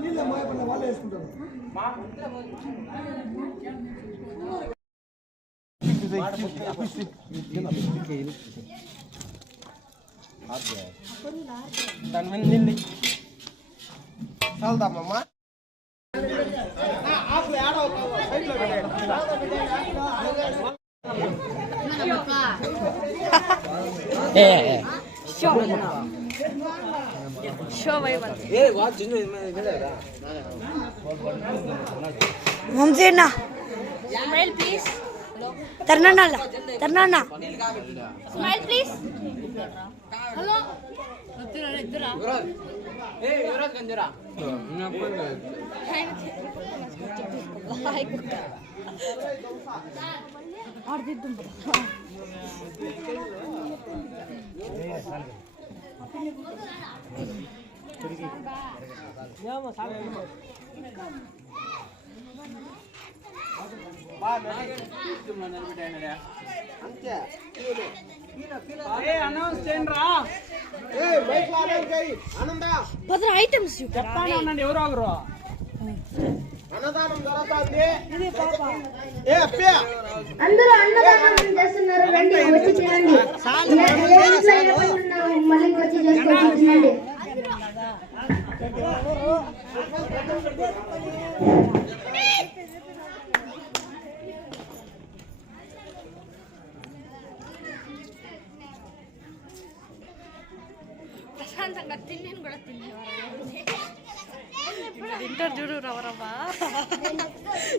నీళ్ళే మోయకుండా వాళ్ళే వేసుకుంటారు దాని మీద నీళ్ళు చల్దామమ్మా వంశీన్న ಮುಂಜೇನ ಸ್ಮೈಲ್ ಪ್ಲೀಸ್ ತರ್ನಣ್ಣ ಅಲ್ಲ ತರ್ನಣ್ಣ ಸ್ಮೈಲ್ ಪ್ಲೀಸ್ ಹಲೋ ಆಡ್ದಿದ್ದು పదర ఐటమ్స్ అనండి ఎవరు ఒకరు అన్నదానం జరుగుతుంది ఏ అప్పే అందరూ అన్నదానం చేస్తున్నారు రండి వచ్చి చేయండి మళ్ళీ వచ్చి తినండి. ప్రశాంతంగా తిన్నాను కూడా తినేవారు? తింటారు చూడు రవరవ్వా.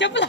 చెప్పుదా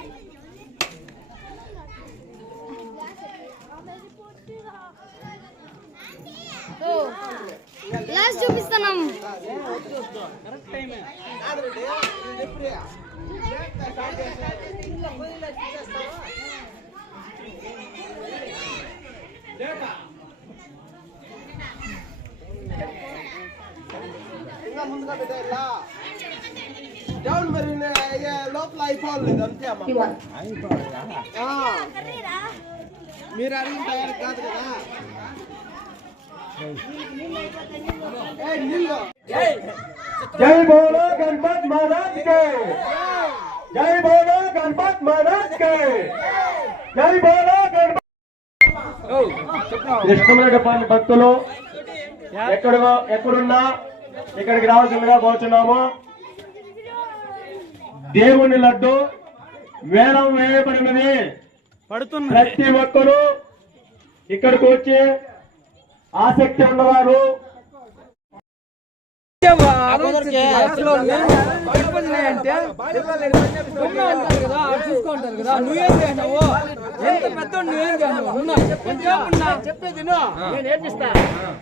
కరెక్ట్ టైమే కాదు రెడ్డి ఇది ఎప్పుడు స్టార్ట్ చేస్తా ఇంకా ముందుగా పెట్టాలా డౌన్ మరి ఏ లోపల అయిపోవాలి అంతే అమ్మా శివన్ ఆ. మీరు అడిగిన తయారు కాదు కదా ఏయ్, నీళ్ళు జై బోలో గణపత్ మహారాజ్ కే. జై బోలో గణపత్ మహారాజ్ కే. జై బోలో గణపత్. ఇష్టమైనటువంటి భక్తులు ఎక్కడ ఎక్కడున్నా ఇక్కడికి రావాల్సిందిగా కోరుచున్నాము. దేవుని లడ్డు వేలం వేయబడినది. పడుతుంది. ప్రతి ఒక్కరూ ఇక్కడికి వచ్చి ఆసక్తి ఉన్నవారు చూసుకుంటారు కదా నువ్వేం చేసినావు ఎంత పెద్ద నువ్వేం చేసినావు ఉన్నా. కొంచెం ఉన్నా చెప్పేది విను. నేను నేర్పిస్తా.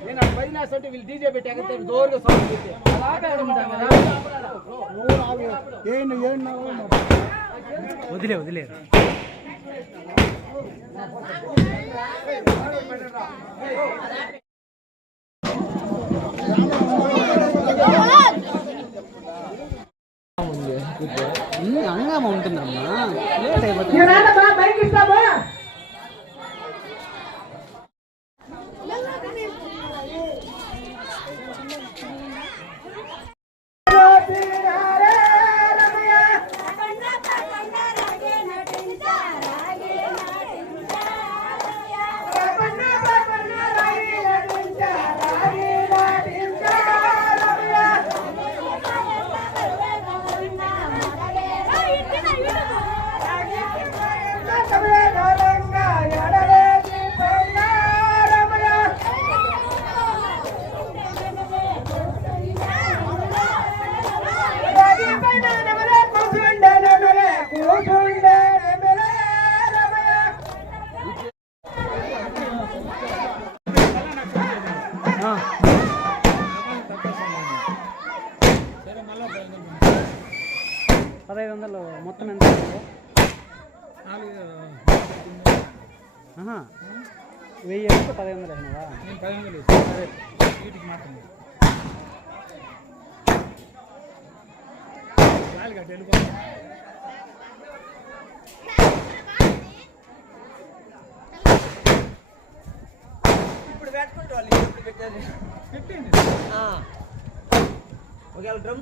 నేను ఆ పది నాసు వీళ్ళు డీజే పెట్టి ఎక్కడ దూరంగా సౌండ్ పెట్టి అలాగే ఆడుకుంటాం కదా. వదిలే వదిలే. அங்கே மவுண்டன் அம்மா వెయ్యి వేస్తే పదహైదు వందలు అయినవా సరే. ఇప్పుడు పెట్టుకుంటే వాళ్ళు ఇప్పుడు పెట్టేది. ఆ. ఒకవేళ డ్రమ్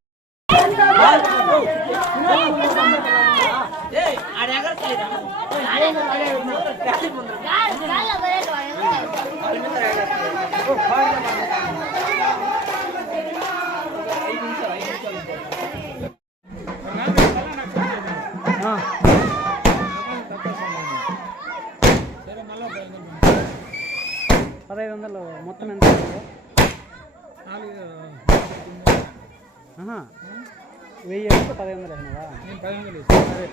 పదహైదు వందలు మొత్తం ఎంత అయింది? వెయ్యి వేస్తే పదహైదు వందలు అయినవా సరే.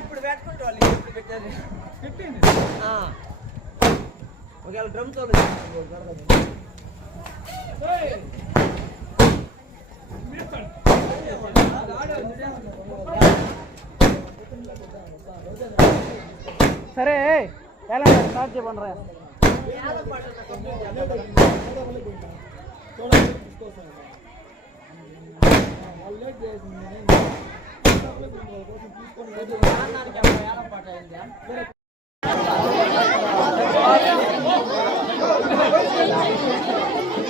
ఇప్పుడు పెట్టుకుంటే వాళ్ళు ఇప్పుడు పెట్టేది. ఆ. ఒకవేళ డ్రమ్ తోలు సరే ఎలా స్టార్ట్ చెప్పండి రా ఇంటి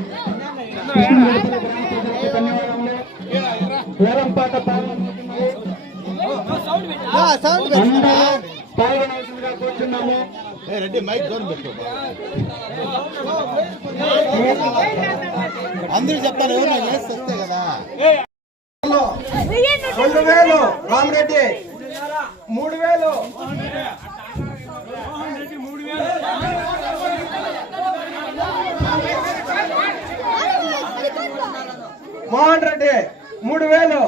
ధన్యవాదములు పాల్గొనవలసిందిగా కూర్చున్నాము రెడ్డి మైక్ దూరం పెట్టు అందరూ చెప్తాను ఎవరు వస్తే కదా రెండు వేలు రామరెడ్డి మూడు వేలు మోహన్ రెడ్డి మూడు వేలు.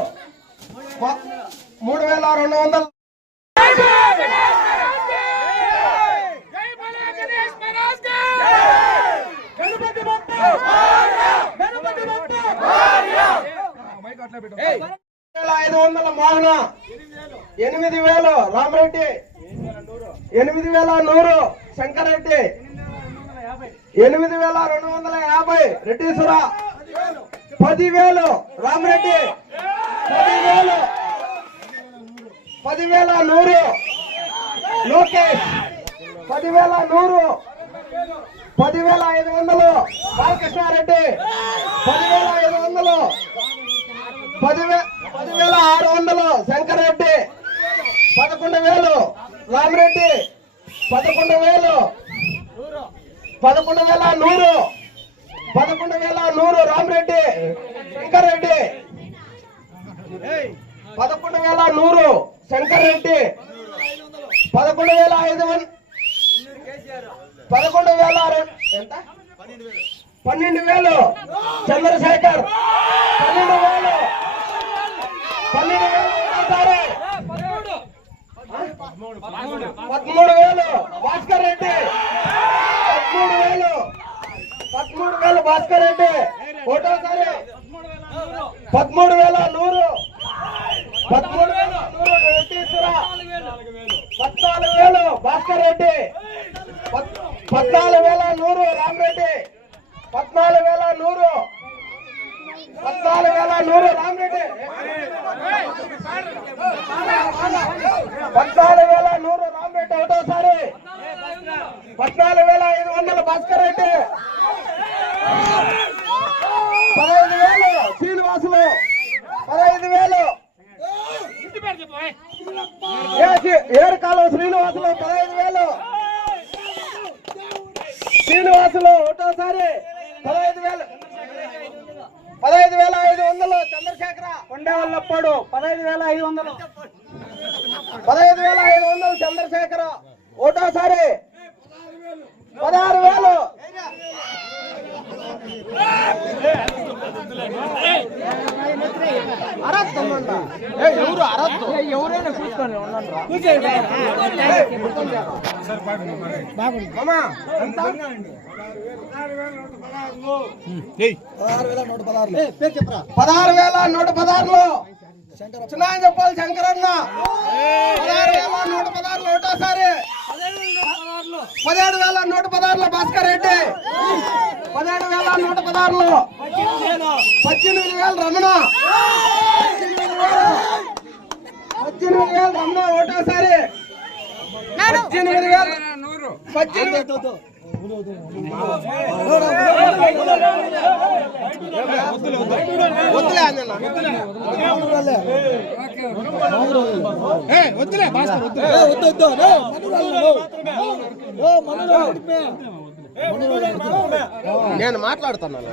మూడు వేల రెండు వందలు. వేల ఐదు వందల మోహన. ఎనిమిది వేలు రామరెడ్డి. ఎనిమిది వేల నూరు శంకరెడ్డి. ఎనిమిది వేల రెండు వందల యాభై రెడ్డీసుర పదివేలు రామరెడ్డి. పదివేలు. పదివేల నూరు. లోకేష్. పదివేల నూరు. పదివేల ఐదు వందలు. బాలకృష్ణారెడ్డి. పదివేల ఐదు వందలు. పదివే పదివేల ఆరు వందలు. శంకర్రెడ్డి. పదకొండు వేలు. రామరెడ్డి. పదకొండు వేలు. పదకొండు వేల నూరు. పదకొండు వేల నూరు రామిరెడ్డి శంకర్రెడ్డి. పదకొండు వేల నూరు శంకర్రెడ్డి. పదకొండు వేల ఐదు వంద పదకొండు వేల ఎంత? పన్నెండు వేలు. చంద్రశేఖర్ పన్నెండు వేలు. పన్నెండు వేలు పదమూడు వేలు. భాస్కర్ రెడ్డి పదమూడు వేలు. పదమూడు వేల భాస్కర్ రెడ్డి. ఒకటోసారి పదమూడు వేల నూరు. పదమూడు వేల నూరు వెంకటేశ్వర. పద్నాలుగు వేలు భాస్కర్ రెడ్డి. పద్నాలుగు వేల నూరు రామరెడ్డి. పద్నాలుగు వేల నూరు పద్నాలుగు వేల నూరు. రామరెడ్డి పద్నాలుగు వేల నూరు రామరెడ్డి ఒకటోసారి. పద్నాలుగు వేల ఐదు వందల భాస్కర్ రెడ్డి. పదహైదు వేలు శ్రీనివాసులు. పదహైదు వేలు. ఏడు కాలం శ్రీనివాసులు పదహైదు వేలు. శ్రీనివాసులు ఒకటోసారి పదహైదు వేలు. పదహైదు వేల ఐదు వందలు చంద్రశేఖర. కొండేవల్లప్పుడు పదహైదు వేల ఐదు వందలు. పదహైదు వేల ఐదు వందలు చంద్రశేఖర. ఒకటోసారి పదహారు వేలు. ఎవరు అరద్దు ఎవరైనా కూర్చొని పదహారు వేల నూట పదహారులో. చిన్న చెప్పాలి శంకరన్న. పదహారు వేల నూట పదహారులో ఒకటోసారి పదిహేడు వేల నూట పదహారులో భాస్కర్ రెడ్డి. పదిహేడు వేల నూట పదహారులో. పద్దెనిమిది వేల. రమణ. పద్దెనిమిది వేల. రమణ ఒకటోసారి. పద్దెనిమిది వేల. పద్దెనిమిది నేను మాట్లాడుతున్నాను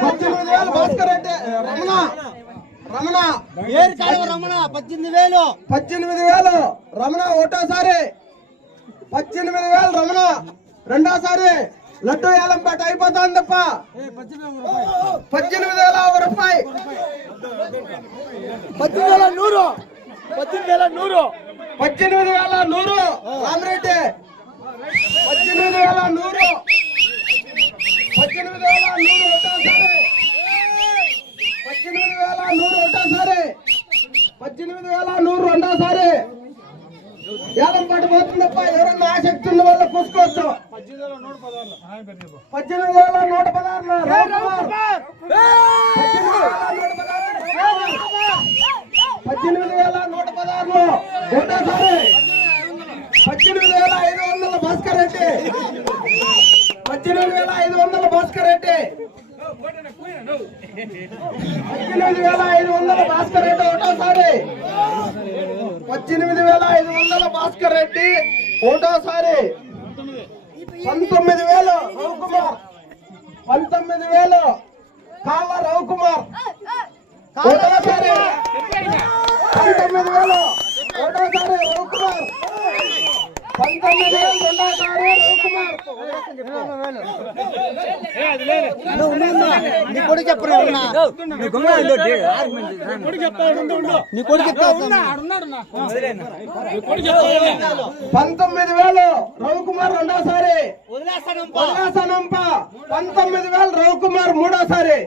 పద్దెనిమిది వేలు భాస్కర్ రెడ్డి రమణ రమణ రమణ పద్దెనిమిది వేలు. పద్దెనిమిది వేలు. రమణ ఒకటోసారి పద్దెనిమిది వేలు రమణ. రెండోసారి లడ్డు ఏలంపేట అయిపోతాను తప్ప. పద్దెనిమిది వేల ఒక రూపాయి. పద్దెనిమిది వేల నూరు. పద్దెనిమిది వేల నూరు. పద్దెనిమిది వేల నూరు రామరెడ్డి పద్దెనిమిది వేల నూరు పద్దెనిమిది వేల నూరు ఒకటోసారి పద్దెనిమిది వేల నూరు ఒకటోసారి పద్దెనిమిది వేల నూరు రెండోసారి ఏలం పాటు పోతుందప్ప. ఎవరన్నా ఆసక్తి ఉన్న వాళ్ళు కూసుకోవచ్చు పద్దెనిమిది వేల నూట పదహారు పద్దెనిమిది వేల నూట పదహారులో ఒకటోసారి పద్దెనిమిది వేల ఐదు వందల భాస్కర్ రెడ్డి. పద్దెనిమిది వేల ఐదు వందల భాస్కర్ రెడ్డి. పద్దెనిమిది వేల ఐదు వందల భాస్కర్ రెడ్డి ఒకటోసారి. పద్దెనిమిది వేల ఐదు వందల భాస్కర్ రెడ్డి ఒకటోసారి పంతొమ్మిది వేలు రవికుమార్ పంతొమ్మిది వేలు కావ రవికుమార్ ఒకటోసారి పంతొమ్మిది వేలు ఒకటోసారి రవికుమార్ పంతొమ్మిది వేలు రెండోసారి రవికుమార్ నీ కొడుకు నీ కొడుకు పంతొమ్మిది వేలు రవికుమార్ రెండోసారి. వదిలేసనంప పంతొమ్మిది వేలు రవికుమార్ మూడోసారి.